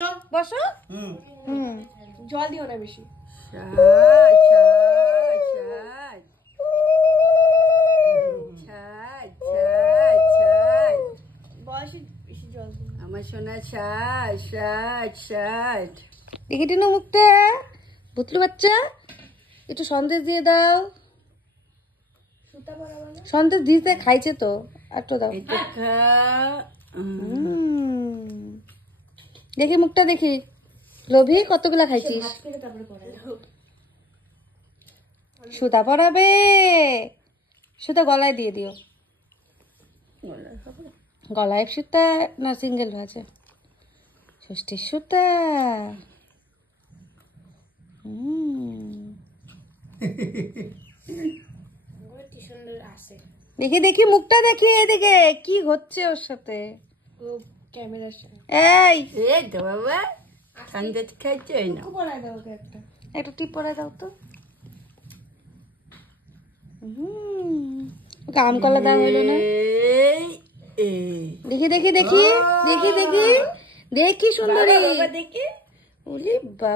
বসো। জল দিও না বেশি। আমার সোনা ষাট। দেখি টিনু মুখটা, বুতলু বাচ্চা একটু সন্দেশ দিয়ে দাও। সন্দেশ দিতে খাইছে তো, একটু দাও। দেখি মুখটা দেখি, লোভী কতগুলা খাইছিস। সুতা পরাবে, সুতা গলায় দিয়ে দিও। গলায় সুতা না সিঙ্গেল আছে? ষষ্ঠীর সুতা। দেখি দেখি মুখটা দেখি, এদিকে কি হচ্ছে ওর সাথে। ক্যামেরার সামনে এই বাবা ঠান্ডা খাইছে না, একটা টিপ পরাই দাও তো। আম কলা দাম হইলো না। দেখি দেখি দেখি দেখি দেখি দেখি সুন্দরী, দেখি। ওরে বাবা।